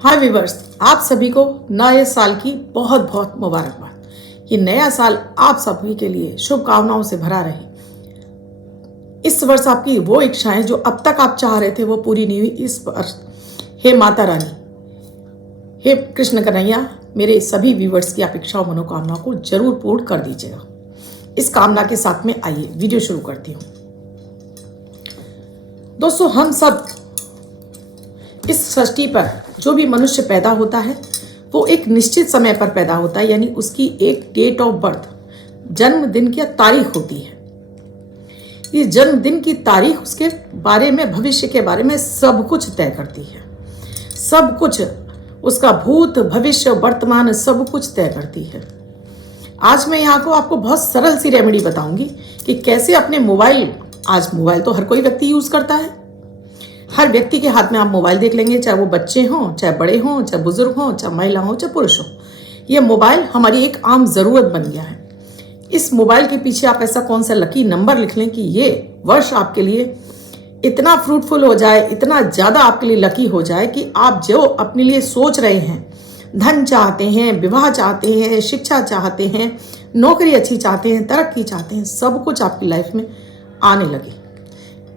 हाय viewers, आप सभी को नए साल की बहुत बहुत मुबारकबाद। ये नया साल आप सभी के लिए शुभकामनाओं से भरा रहे। इस वर्ष आपकी वो इच्छाएं जो अब तक आप चाह रहे थे वो पूरी नहीं हुई इस वर्ष। हे माता रानी, हे कृष्ण कन्हैया, मेरे सभी व्यूवर्स की अपेक्षा और मनोकामनाओं को जरूर पूर्ण कर दीजिएगा। इस कामना के साथ में आइए वीडियो शुरू करती हूँ। दोस्तों, हम सब इस सृष्टि पर जो भी मनुष्य पैदा होता है वो एक निश्चित समय पर पैदा होता है, यानी उसकी एक डेट ऑफ बर्थ, जन्मदिन की तारीख होती है। इस जन्मदिन की तारीख उसके बारे में, भविष्य के बारे में सब कुछ तय करती है। सब कुछ, उसका भूत भविष्य वर्तमान सब कुछ तय करती है। आज मैं यहाँ को आपको बहुत सरल सी रेमेडी बताऊंगी कि कैसे अपने मोबाइल, आज मोबाइल तो हर कोई व्यक्ति यूज करता है। हर व्यक्ति के हाथ में आप मोबाइल देख लेंगे, चाहे वो बच्चे हों, चाहे बड़े हों, चाहे बुजुर्ग हों, चाहे महिला हों, चाहे पुरुष हों। ये मोबाइल हमारी एक आम ज़रूरत बन गया है। इस मोबाइल के पीछे आप ऐसा कौन सा लकी नंबर लिख लें कि ये वर्ष आपके लिए इतना फ्रूटफुल हो जाए, इतना ज़्यादा आपके लिए लकी हो जाए कि आप जो अपने लिए सोच रहे हैं, धन चाहते हैं, विवाह चाहते हैं, शिक्षा चाहते हैं, नौकरी अच्छी चाहते हैं, तरक्की चाहते हैं, सब कुछ आपकी लाइफ में आने लगे।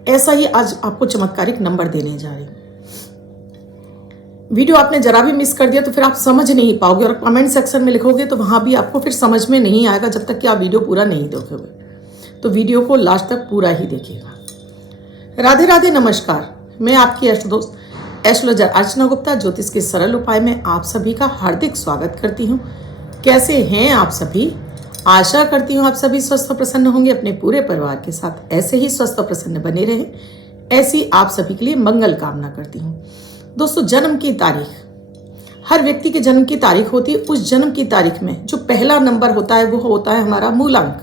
ऐसा ही आज आपको चमत्कारिक नंबर देने जा रही हूं। वीडियो आपने जरा भी मिस कर दिया तो फिर आप समझ नहीं पाओगे, और कमेंट सेक्शन में लिखोगे तो वहां भी आपको फिर समझ में नहीं आएगा जब तक कि आप वीडियो पूरा नहीं देखोगे। तो वीडियो को लास्ट तक पूरा ही देखिएगा। राधे राधे, नमस्कार। मैं आपकी दोस्त एस्ट्रोलॉजर अर्चना गुप्ता ज्योतिष के सरल उपाय में आप सभी का हार्दिक स्वागत करती हूँ। कैसे हैं आप सभी? आशा करती हूँ आप सभी स्वस्थ और प्रसन्न होंगे, अपने पूरे परिवार के साथ ऐसे ही स्वस्थ और प्रसन्न बने रहें। ऐसी आप सभी के लिए मंगल कामना करती हूँ। दोस्तों, जन्म की तारीख, हर व्यक्ति के जन्म की तारीख होती है। उस जन्म की तारीख में जो पहला नंबर होता है वो होता है हमारा मूलांक,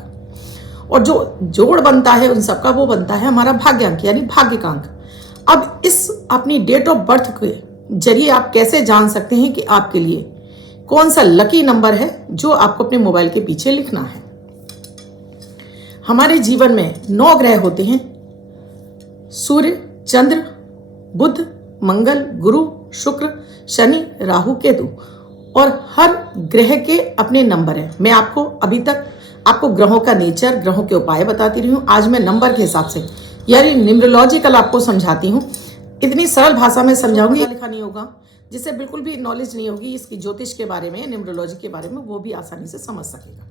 और जो जोड़ बनता है उन सबका वो बनता है हमारा भाग्यांक, यानी भाग्यकांक। अब इस अपनी डेट ऑफ बर्थ के जरिए आप कैसे जान सकते हैं कि आपके लिए कौन सा लकी नंबर है जो आपको अपने मोबाइल के पीछे लिखना है। हमारे जीवन में 9 ग्रह होते हैं: सूर्य, चंद्र, बुध, मंगल, गुरु, शुक्र, शनि, राहु, केतु, और हर ग्रह के अपने नंबर हैं। मैं आपको अभी तक आपको ग्रहों का नेचर, ग्रहों के उपाय बताती रही हूँ। आज मैं नंबर के हिसाब से, यानी न्यूमरोलॉजिकल आपको समझाती हूँ। इतनी सरल भाषा में समझाऊंगी, लिखा नहीं होगा, जिससे बिल्कुल भी नॉलेज नहीं होगी इसकी ज्योतिष के बारे में, न्यूमरोलॉजी के बारे में, वो भी आसानी से समझ सकेगा।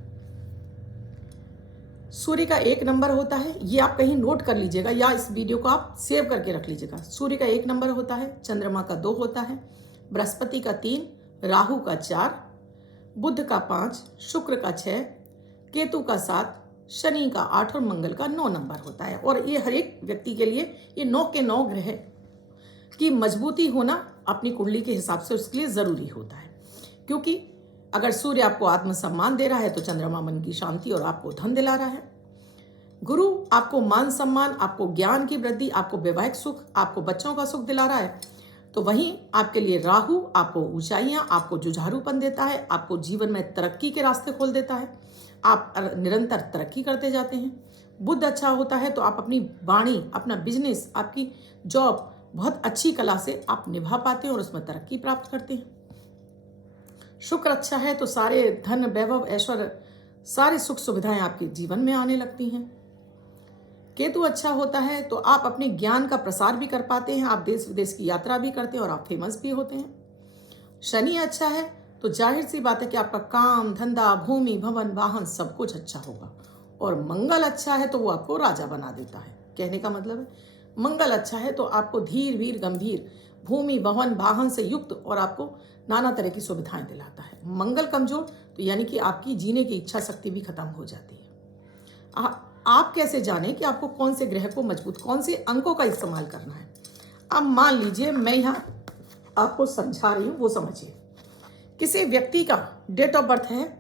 सूर्य का 1 नंबर होता है, ये आप कहीं नोट कर लीजिएगा या इस वीडियो को आप सेव करके रख लीजिएगा। सूर्य का 1 नंबर होता है, चंद्रमा का 2 होता है, बृहस्पति का 3, राहु का 4, बुध का 5, शुक्र का 6, केतु का 7, शनि का 8 और मंगल का 9 नंबर होता है। और ये हर एक व्यक्ति के लिए ये 9 के 9 ग्रह की मजबूती होना अपनी कुंडली के हिसाब से उसके लिए जरूरी होता है। क्योंकि अगर सूर्य आपको आत्मसम्मान दे रहा है तो चंद्रमा मन की शांति और आपको धन दिला रहा है। गुरु आपको मान सम्मान, आपको ज्ञान की वृद्धि, आपको वैवाहिक सुख, आपको बच्चों का सुख दिला रहा है। तो वहीं आपके लिए राहु आपको ऊंचाइयां, आपको जुझारूपन देता है, आपको जीवन में तरक्की के रास्ते खोल देता है। आप निरंतर तरक्की करते जाते हैं। बुध अच्छा होता है तो आप अपनी वाणी, अपना बिजनेस, आपकी जॉब बहुत अच्छी कला से आप निभा पाते हैं और उसमें तरक्की प्राप्त करते हैं। शुक्र अच्छा है तो सारे धन, वैभव, ऐश्वर्य, सारी सुख सुविधाएं आपके जीवन में आने लगती हैं। केतु अच्छा होता है तो आप अपने ज्ञान का प्रसार भी कर पाते हैं, आप देश विदेश की यात्रा भी करते हैं और आप फेमस भी होते हैं। शनि अच्छा है तो जाहिर सी बात है कि आपका काम, धंधा, भूमि, भवन, वाहन सब कुछ अच्छा होगा। और मंगल अच्छा है तो वो आपको राजा बना देता है। कहने का मतलब है मंगल अच्छा है तो आपको धीर, वीर, गंभीर, भूमि, भवन, वाहन से युक्त और आपको नाना तरह की सुविधाएं दिलाता है। मंगल कमजोर तो यानी कि आपकी जीने की इच्छा शक्ति भी खत्म हो जाती है। आप कैसे जाने कि आपको कौन से ग्रह को मजबूत, कौन से अंकों का इस्तेमाल करना है? अब मान लीजिए मैं यहाँ आपको समझा रही हूँ, वो समझिए। किसी व्यक्ति का डेट ऑफ बर्थ है,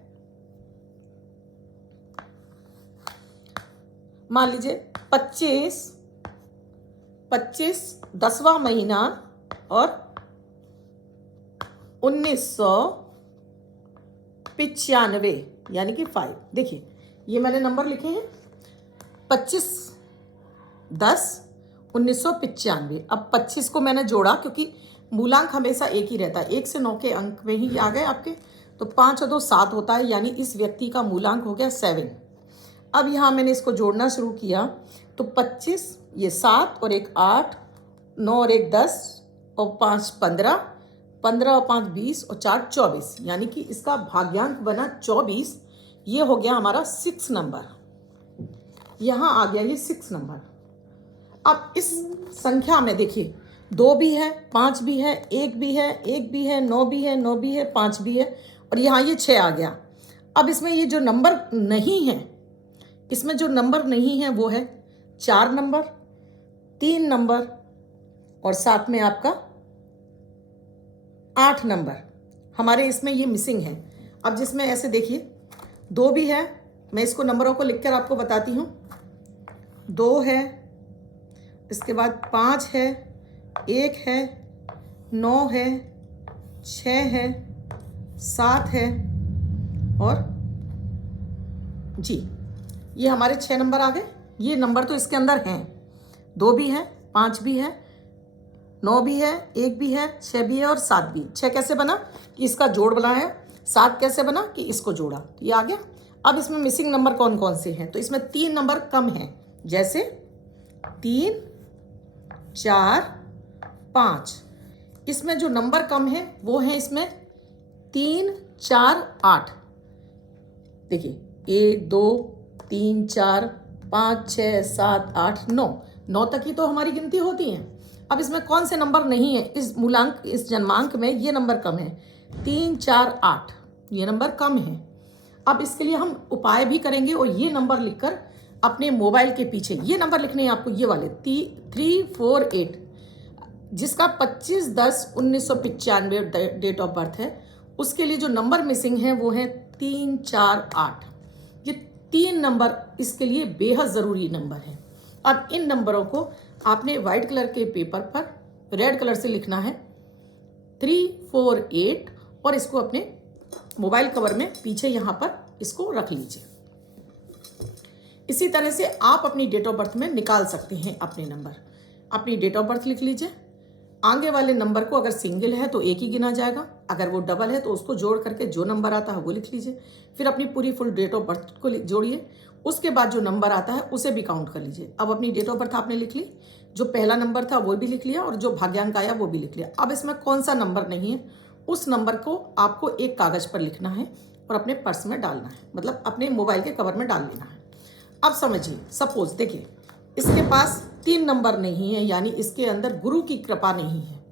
मान लीजिए 25 10वां महीना और 1995, यानी कि 5। देखिए ये मैंने नंबर लिखे हैं 25/10/1995। अब 25 को मैंने जोड़ा क्योंकि मूलांक हमेशा एक ही रहता है, 1 से 9 के अंक में ही आ गए आपके। तो 5 और 2 7 होता है, यानी इस व्यक्ति का मूलांक हो गया 7। अब यहाँ मैंने इसको जोड़ना शुरू किया तो 25, ये 7 और 1 8, 9 और 1 10 और 5 15, 15 और 5 20 और 4 24, यानी कि इसका भाग्यांक बना 24। ये हो गया हमारा 6 नंबर, यहाँ आ गया ये 6 नंबर। अब इस संख्या में देखिए 2 भी है, 5 भी है, 1 भी है, 1 भी है, 9 भी है, 9 भी है, 5 भी है और यहाँ ये 6 आ गया। अब इसमें ये जो नंबर नहीं है, इसमें जो नंबर नहीं है वो है 4 नंबर, 3 नंबर और साथ में आपका 8 नंबर। हमारे इसमें ये मिसिंग है। अब जिसमें ऐसे देखिए 2 भी है, मैं इसको नंबरों को लिखकर आपको बताती हूँ। 2 है, इसके बाद 5 है, 1 है, 9 है, 6 है, 7 है और जी ये हमारे 6 नंबर आ गए। ये नंबर तो इसके अंदर हैं, 2 भी है, 5 भी है, 9 भी है, 1 भी है, 6 भी है और 7 भी। 6 कैसे बना कि इसका जोड़ बना है, 7 कैसे बना कि इसको जोड़ा, तो ये आ गया। अब इसमें मिसिंग नंबर कौन कौन से हैं, तो इसमें 3 नंबर कम हैं, जैसे 3 4 5। इसमें जो नंबर कम है वो है इसमें 3 4 8। देखिए 1 2 3 4 5 6 7 8 9 तक ही तो हमारी गिनती होती है। अब इसमें कौन से नंबर नहीं है, इस मूलांक इस जन्मांक में ये नंबर कम है, 3 4 8 ये नंबर कम है। अब इसके लिए हम उपाय भी करेंगे और ये नंबर लिखकर अपने मोबाइल के पीछे ये नंबर लिखने हैं आपको, ये वाले 348, जिसका 25/10/1995 डेट ऑफ बर्थ है। उसके लिए जो नंबर मिसिंग है वो है 3 4 8। ये 3 नंबर इसके लिए बेहद ज़रूरी नंबर है। अब इन नंबरों को आपने वाइट कलर के पेपर पर रेड कलर से लिखना है 348 और इसको अपने मोबाइल कवर में पीछे यहाँ पर इसको रख लीजिए। इसी तरह से आप अपनी डेट ऑफ बर्थ में निकाल सकते हैं अपने नंबर। अपनी डेट ऑफ बर्थ लिख लीजिए, आगे वाले नंबर को अगर सिंगल है तो एक ही गिना जाएगा, अगर वो डबल है तो उसको जोड़ करके जो नंबर आता है वो लिख लीजिए। फिर अपनी पूरी फुल डेट ऑफ बर्थ को जोड़िए, उसके बाद जो नंबर आता है उसे भी काउंट कर लीजिए। अब अपनी डेट ऑफ बर्थ आपने लिख ली, जो पहला नंबर था वो भी लिख लिया और जो भाग्यांक आया वो भी लिख लिया। अब इसमें कौन सा नंबर नहीं है उस नंबर को आपको एक कागज़ पर लिखना है और अपने पर्स में डालना है, मतलब अपने मोबाइल के कवर में डाल लेना है। अब समझिए, सपोज देखिए इसके पास 3 नंबर नहीं है, यानी इसके अंदर गुरु की कृपा नहीं है,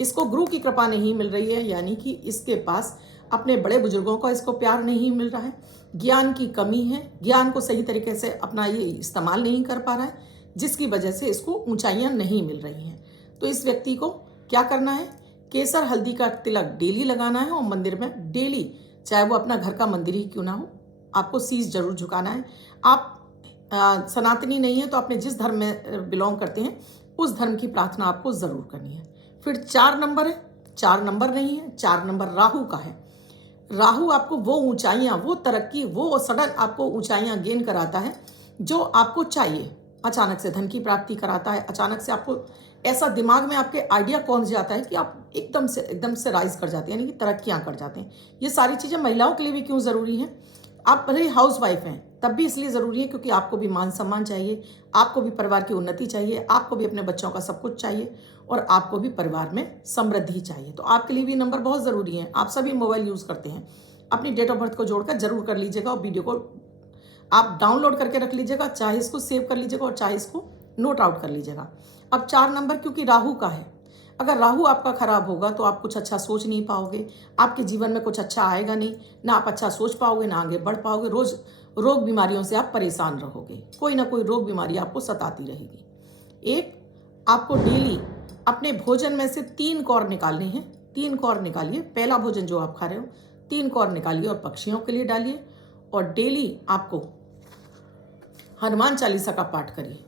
इसको गुरु की कृपा नहीं मिल रही है, यानी कि इसके पास अपने बड़े बुजुर्गों का इसको प्यार नहीं मिल रहा है, ज्ञान की कमी है, ज्ञान को सही तरीके से अपना ये इस्तेमाल नहीं कर पा रहा है, जिसकी वजह से इसको ऊंचाइयां नहीं मिल रही हैं। तो इस व्यक्ति को क्या करना है, केसर हल्दी का तिलक डेली लगाना है और मंदिर में डेली, चाहे वो अपना घर का मंदिर ही क्यों ना हो, आपको शीश जरूर झुकाना है। आप सनातनी नहीं है तो अपने जिस धर्म में बिलोंग करते हैं उस धर्म की प्रार्थना आपको ज़रूर करनी है। फिर 4 नंबर है, 4 नंबर नहीं है, 4 नंबर राहु का है। राहु आपको वो ऊंचाइयां, वो तरक्की, वो सडन आपको ऊंचाइयां गेन कराता है जो आपको चाहिए। अचानक से धन की प्राप्ति कराता है, अचानक से आपको ऐसा दिमाग में आपके आइडिया पहुंच जाता है कि आप एकदम से राइज कर जाते हैं, यानी कि तरक्कियां कर जाते हैं। ये सारी चीज़ें महिलाओं के लिए भी क्यों ज़रूरी हैं, आप भले हाउस वाइफ हैं तब भी इसलिए ज़रूरी है क्योंकि आपको भी मान सम्मान चाहिए, आपको भी परिवार की उन्नति चाहिए, आपको भी अपने बच्चों का सब कुछ चाहिए और आपको भी परिवार में समृद्धि चाहिए। तो आपके लिए भी नंबर बहुत ज़रूरी है। आप सभी मोबाइल यूज़ करते हैं, अपनी डेट ऑफ बर्थ को जोड़कर जरूर कर लीजिएगा और वीडियो को आप डाउनलोड करके रख लीजिएगा, चाहे इसको सेव कर लीजिएगा और चाहे इसको नोट आउट कर लीजिएगा। अब 4 नंबर क्योंकि राहु का है, अगर राहु आपका खराब होगा तो आप कुछ अच्छा सोच नहीं पाओगे, आपके जीवन में कुछ अच्छा आएगा नहीं, ना आप अच्छा सोच पाओगे, ना आगे बढ़ पाओगे, रोज रोग बीमारियों से आप परेशान रहोगे, कोई ना कोई रोग बीमारी आपको सताती रहेगी। एक आपको डेली अपने भोजन में से 3 कौर निकालने हैं, 3 कौर निकालिए, पहला भोजन जो आप खा रहे हो 3 कौर निकालिए और पक्षियों के लिए डालिए और डेली आपको हनुमान चालीसा का पाठ करिए।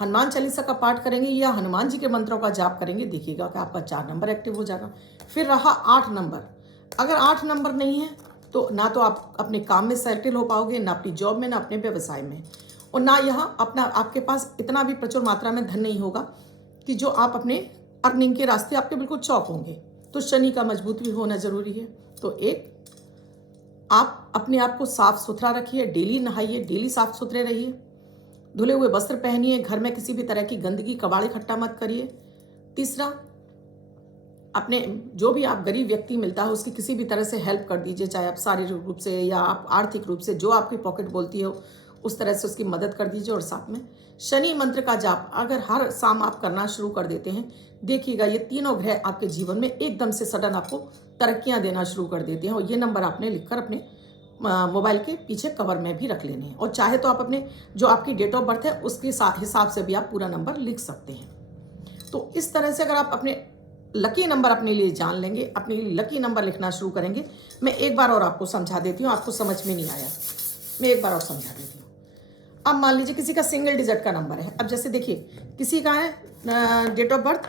हनुमान चालीसा का पाठ करेंगे या हनुमान जी के मंत्रों का जाप करेंगे, देखिएगा कि आपका 4 नंबर एक्टिव हो जाएगा। फिर रहा 8 नंबर, अगर 8 नंबर नहीं है तो ना तो आप अपने काम में सेटल हो पाओगे, ना अपनी जॉब में, ना अपने व्यवसाय में, और ना यहाँ अपना आपके पास इतना भी प्रचुर मात्रा में धन नहीं होगा कि जो आप अपने अर्निंग के रास्ते आपके बिल्कुल चौक होंगे। तो शनि का मजबूत भी होना जरूरी है। तो एक, आप अपने आप को साफ सुथरा रखिए, डेली नहाइए, डेली साफ सुथरे रहिए, धुले हुए वस्त्र पहनिए, घर में किसी भी तरह की गंदगी कबाड़ इकट्ठा मत करिए। तीसरा, अपने जो भी आप गरीब व्यक्ति मिलता है उसकी किसी भी तरह से हेल्प कर दीजिए, चाहे आप शारीरिक रूप से या आप आर्थिक रूप से, जो आपकी पॉकेट बोलती हो उस तरह से उसकी मदद कर दीजिए। और साथ में शनि मंत्र का जाप अगर हर शाम आप करना शुरू कर देते हैं, देखिएगा ये तीनों ग्रह आपके जीवन में एकदम से सडन आपको तरक्कियां देना शुरू कर देते हैं। और ये नंबर आपने लिखकर अपने मोबाइल के पीछे कवर में भी रख लेने हैं। और चाहे तो आप अपने जो आपकी डेट ऑफ बर्थ है उसके हिसाब से भी आप पूरा नंबर लिख सकते हैं। तो इस तरह से अगर आप अपने लकी नंबर अपने लिए जान लेंगे, अपने लिए लकी नंबर लिखना शुरू करेंगे। मैं एक बार और आपको समझा देती हूँ, आपको समझ में नहीं आया, मैं एक बार और समझा देती हूँ। अब मान लीजिए किसी का सिंगल डिजिट का नंबर है। अब जैसे देखिए किसी का है डेट ऑफ बर्थ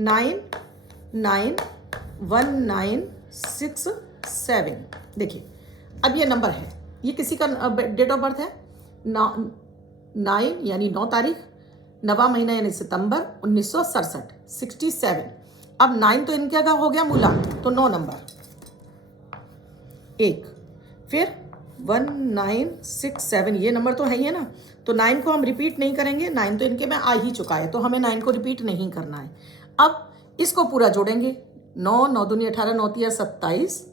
991967। देखिए अब ये नंबर है, ये किसी का डेट ऑफ बर्थ है 9 यानी 9 तारीख 9वां महीना यानी सितंबर 1967, 67। अब 9 तो इनके का हो गया मूला, तो 9 नंबर एक, फिर 1967 ये नंबर तो है ही है ना, तो 9 को हम रिपीट नहीं करेंगे, 9 तो इनके में आ ही चुका है, तो हमें 9 को रिपीट नहीं करना है। अब इसको पूरा जोड़ेंगे, 9 9 दूनी 18 9 तिया 27,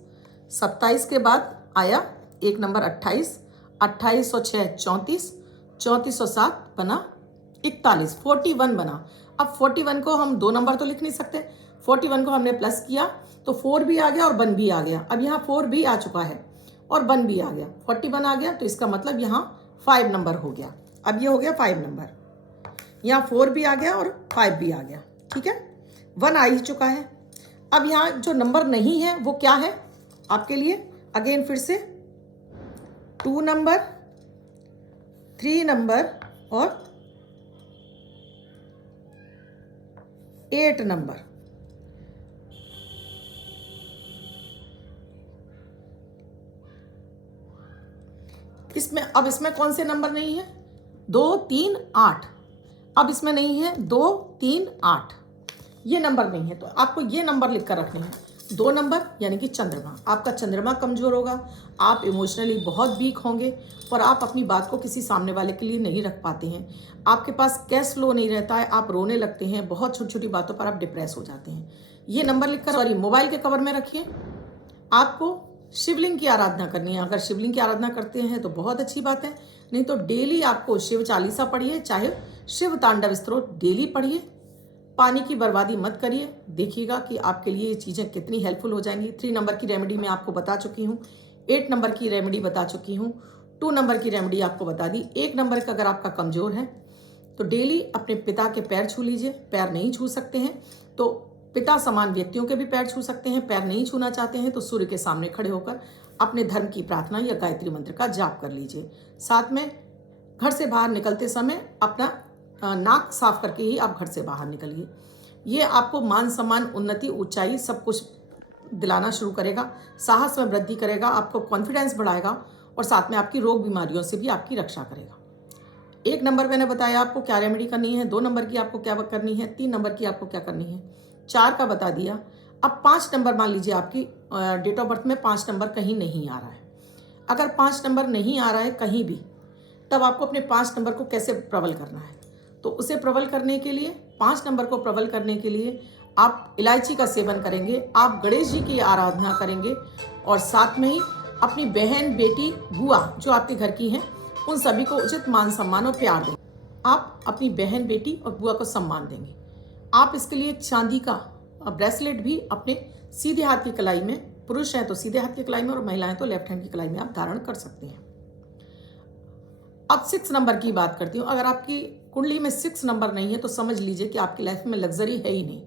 27 के बाद आया एक नंबर 28, 28 और 6 34, 34 और 7 बना 41, 41 बना। अब 41 को हम दो नंबर तो लिख नहीं सकते, 41 को हमने प्लस किया तो 4 भी आ गया और 1 भी आ गया। अब यहाँ 4 भी आ चुका है और 1 भी आ गया, 41 आ गया, तो इसका मतलब यहाँ 5 नंबर हो गया। अब ये हो गया 5 नंबर, यहाँ 4 भी आ गया और 5 भी आ गया, ठीक है, 1 आ ही चुका है। अब यहाँ जो नंबर नहीं है वो क्या है आपके लिए, अगेन फिर से 2 नंबर, 3 नंबर और 8 नंबर। इसमें कौन से नंबर नहीं है, 2 3 8। अब इसमें नहीं है 2 3 8, ये नंबर नहीं है, तो आपको ये नंबर लिख कर रखने हैं। 2 नंबर यानी कि चंद्रमा, आपका चंद्रमा कमजोर होगा, आप इमोशनली बहुत वीक होंगे और आप अपनी बात को किसी सामने वाले के लिए नहीं रख पाते हैं, आपके पास कैश फ्लो नहीं रहता है, आप रोने लगते हैं, बहुत छोटी छोटी बातों पर आप डिप्रेस हो जाते हैं। ये नंबर लिखकर मोबाइल के कवर में रखिए। आपको शिवलिंग की आराधना करनी है, अगर शिवलिंग की आराधना करते हैं तो बहुत अच्छी बात है, नहीं तो डेली आपको शिव चालीसा पढ़िए, चाहे शिव तांडव स्तोत्र डेली पढ़िए, पानी की बर्बादी मत करिए, देखिएगा कि आपके लिए ये चीज़ें कितनी हेल्पफुल हो जाएंगी। 3 नंबर की रेमेडी मैं आपको बता चुकी हूँ, 8 नंबर की रेमेडी बता चुकी हूँ, 2 नंबर की रेमेडी आपको बता दी। 1 नंबर का अगर आपका कमज़ोर है तो डेली अपने पिता के पैर छू लीजिए, पैर नहीं छू सकते हैं तो पिता समान व्यक्तियों के भी पैर छू सकते हैं, पैर नहीं छूना चाहते हैं तो सूर्य के सामने खड़े होकर अपने धर्म की प्रार्थना या गायत्री मंत्र का जाप कर लीजिए। साथ में घर से बाहर निकलते समय अपना नाक साफ करके ही आप घर से बाहर निकलिए। ये आपको मान सम्मान, उन्नति, ऊंचाई सब कुछ दिलाना शुरू करेगा, साहस में वृद्धि करेगा, आपको कॉन्फिडेंस बढ़ाएगा और साथ में आपकी रोग बीमारियों से भी आपकी रक्षा करेगा। 1 नंबर मैंने बताया आपको क्या रेमेडी करनी है, 2 नंबर की आपको क्या करनी है, 3 नंबर की आपको क्या करनी है, 4 का बता दिया। अब 5 नंबर मान लीजिए आपकी डेट ऑफ बर्थ में 5 नंबर कहीं नहीं आ रहा है। अगर 5 नंबर नहीं आ रहा है कहीं भी, तब आपको अपने 5 नंबर को कैसे प्रबल करना है, तो उसे प्रबल करने के लिए, 5 नंबर को प्रबल करने के लिए आप इलायची का सेवन करेंगे, आप गणेश जी की आराधना करेंगे और साथ में ही अपनी बहन, बेटी, बुआ जो आपके घर की हैं उन सभी को उचित मान सम्मान और प्यार देंगे। आप अपनी बहन, बेटी और बुआ को सम्मान देंगे। आप इसके लिए चांदी का ब्रेसलेट भी अपने सीधे हाथ की कलाई में, पुरुष हैं तो सीधे हाथ की कलाई में और महिलाएं तो लेफ्ट हैंड की कलाई में आप धारण कर सकते हैं। अब 6 नंबर की बात करती हूँ। अगर आपकी कुंडली में 6 नंबर नहीं है तो समझ लीजिए कि आपकी लाइफ में लग्जरी है ही नहीं,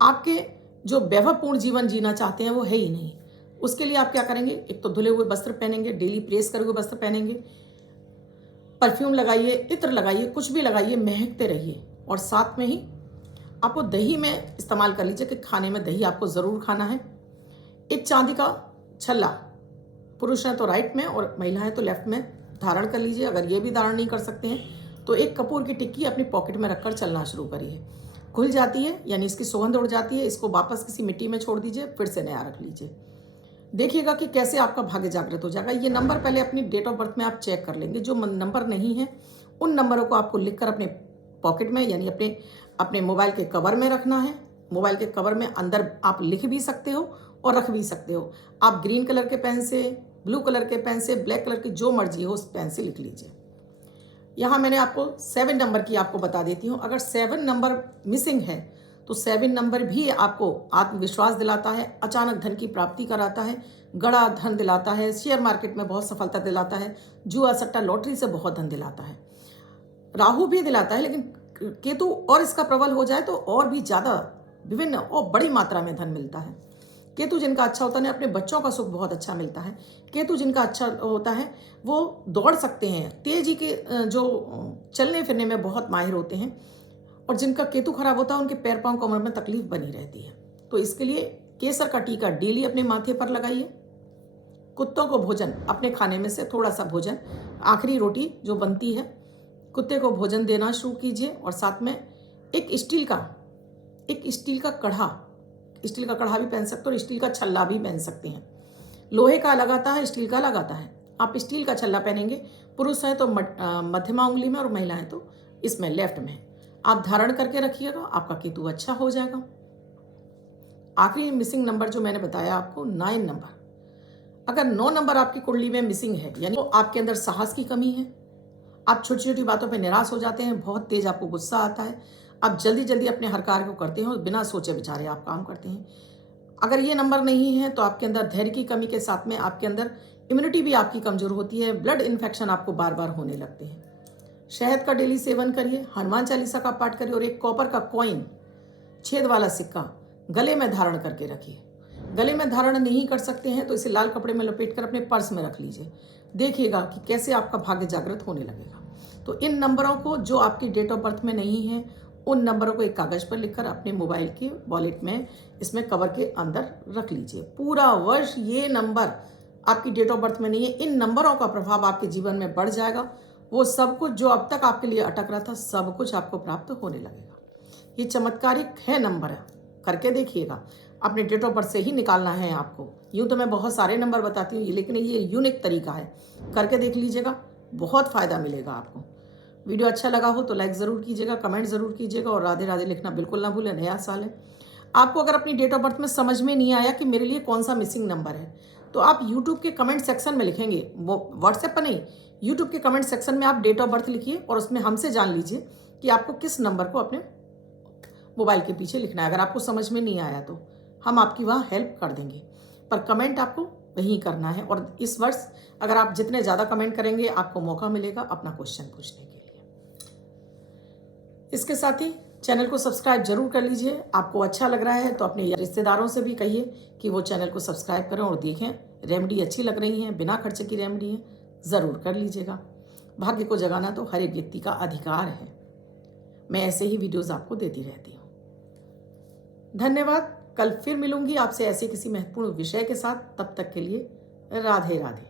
आपके जो वैभवपूर्ण जीवन जीना चाहते हैं वो है ही नहीं। उसके लिए आप क्या करेंगे, एक तो धुले हुए वस्त्र पहनेंगे, डेली प्रेस करे हुए वस्त्र पहनेंगे, परफ्यूम लगाइए, इत्र लगाइए, कुछ भी लगाइए, महकते रहिए और साथ में ही आपको दही में इस्तेमाल कर लीजिए कि खाने में दही आपको ज़रूर खाना है। एक चांदी का छल्ला, पुरुष हैं तो राइट में और महिला हैं तो लेफ्ट में धारण कर लीजिए। अगर ये भी धारण नहीं कर सकते हैं तो एक कपूर की टिक्की अपनी पॉकेट में रखकर चलना शुरू करिए। खुल जाती है यानी इसकी सुगंध उड़ जाती है, इसको वापस किसी मिट्टी में छोड़ दीजिए, फिर से नया रख लीजिए। देखिएगा कि कैसे आपका भाग्य जागृत हो जाएगा। ये नंबर पहले अपनी डेट ऑफ बर्थ में आप चेक कर लेंगे। जो नंबर नहीं है उन नंबरों को आपको लिखकर अपने पॉकेट में यानी अपने अपने मोबाइल के कवर में रखना है। मोबाइल के कवर में अंदर आप लिख भी सकते हो और रख भी सकते हो। आप ग्रीन कलर के पेन से, ब्लू कलर के पेन से, ब्लैक कलर की जो मर्जी हो उस पेन से लिख लीजिए। यहाँ मैंने आपको 7 नंबर की आपको बता देती हूँ। अगर 7 नंबर मिसिंग है तो 7 नंबर भी आपको आत्मविश्वास दिलाता है, अचानक धन की प्राप्ति कराता है, गड़ा धन दिलाता है, शेयर मार्केट में बहुत सफलता दिलाता है, जुआ सट्टा लॉटरी से बहुत धन दिलाता है। राहु भी दिलाता है, लेकिन केतु और इसका प्रबल हो जाए तो और भी ज़्यादा विभिन्न और बड़ी मात्रा में धन मिलता है। केतु जिनका अच्छा होता है अपने बच्चों का सुख बहुत अच्छा मिलता है। केतु जिनका अच्छा होता है वो दौड़ सकते हैं, तेजी के जो चलने फिरने में बहुत माहिर होते हैं। और जिनका केतु खराब होता है उनके पैर पांव कमर में तकलीफ बनी रहती है। तो इसके लिए केसर का टीका डेली अपने माथे पर लगाइए। कुत्तों को भोजन, अपने खाने में से थोड़ा सा भोजन, आखिरी रोटी जो बनती है, कुत्ते को भोजन देना शुरू कीजिए। और साथ में एक स्टील का कढ़ा भी पहन सकते हो और स्टील का छल्ला भी पहन सकते हैं। लोहे का अलग आता है, स्टील का अलग आता है। आप स्टील का छल्ला पहनेंगे, पुरुष है तो मध्यमा उंगली में और महिलाएं तो इसमें लेफ्ट में। आप धारण करके रखिएगा, आपका केतु अच्छा हो जाएगा। आखिरी मिसिंग नंबर जो मैंने बताया आपको 9 नंबर। अगर 9 नंबर आपकी कुंडली में मिसिंग है यानी तो आपके अंदर साहस की कमी है, आप छोटी छोटी बातों पे निराश हो जाते हैं, बहुत तेज आपको गुस्सा आता है, आप जल्दी जल्दी अपने हर कार्य को करते हैं, बिना सोचे विचारे आप काम करते हैं। अगर ये नंबर नहीं है तो आपके अंदर धैर्य की कमी के साथ में आपके अंदर इम्यूनिटी भी आपकी कमजोर होती है, ब्लड इन्फेक्शन आपको बार बार होने लगते हैं। शहद का डेली सेवन करिए, हनुमान चालीसा का पाठ करिए और एक कॉपर का कॉइन, छेद वाला सिक्का गले में धारण करके रखिए। गले में धारण नहीं कर सकते हैं तो इसे लाल कपड़े में लपेट कर अपने पर्स में रख लीजिए। देखिएगा कि कैसे आपका भाग्य जागृत होने लगेगा। तो इन नंबरों को जो आपकी डेट ऑफ बर्थ में नहीं है उन नंबरों को एक कागज पर लिखकर अपने मोबाइल के वॉलेट में इसमें कवर के अंदर रख लीजिए। पूरा वर्ष ये नंबर आपकी डेट ऑफ बर्थ में नहीं है, इन नंबरों का प्रभाव आपके जीवन में बढ़ जाएगा। वो सब कुछ जो अब तक आपके लिए अटक रहा था सब कुछ आपको प्राप्त होने लगेगा। ये चमत्कारिक है नंबर, करके देखिएगा। अपने डेट ऑफ बर्थ से ही निकालना है आपको। यूँ तो मैं बहुत सारे नंबर बताती हूँ लेकिन ये यूनिक तरीका है, करके देख लीजिएगा, बहुत फ़ायदा मिलेगा आपको। वीडियो अच्छा लगा हो तो लाइक ज़रूर कीजिएगा, कमेंट ज़रूर कीजिएगा और राधे राधे लिखना बिल्कुल ना भूलें। नया साल है। आपको अगर अपनी डेट ऑफ बर्थ में समझ में नहीं आया कि मेरे लिए कौन सा मिसिंग नंबर है तो आप यूट्यूब के कमेंट सेक्शन में लिखेंगे, वो व्हाट्सएप पर नहीं, यूट्यूब के कमेंट सेक्शन में आप डेट ऑफ बर्थ लिखिए और उसमें हमसे जान लीजिए कि आपको किस नंबर को अपने मोबाइल के पीछे लिखना है। अगर आपको समझ में नहीं आया तो हम आपकी वहाँ हेल्प कर देंगे, पर कमेंट आपको वहीं करना है। और इस वर्ष अगर आप जितने ज़्यादा कमेंट करेंगे आपको मौका मिलेगा अपना क्वेश्चन पूछने के लिए। इसके साथ ही चैनल को सब्सक्राइब जरूर कर लीजिए। आपको अच्छा लग रहा है तो अपने रिश्तेदारों से भी कहिए कि वो चैनल को सब्सक्राइब करें और देखें। रेमेडी अच्छी लग रही हैं, बिना खर्चे की रेमेडी है, ज़रूर कर लीजिएगा। भाग्य को जगाना तो हर एक व्यक्ति का अधिकार है। मैं ऐसे ही वीडियोज़ आपको देती रहती हूँ। धन्यवाद। कल फिर मिलूंगी आपसे ऐसे किसी महत्वपूर्ण विषय के साथ। तब तक के लिए राधे राधे।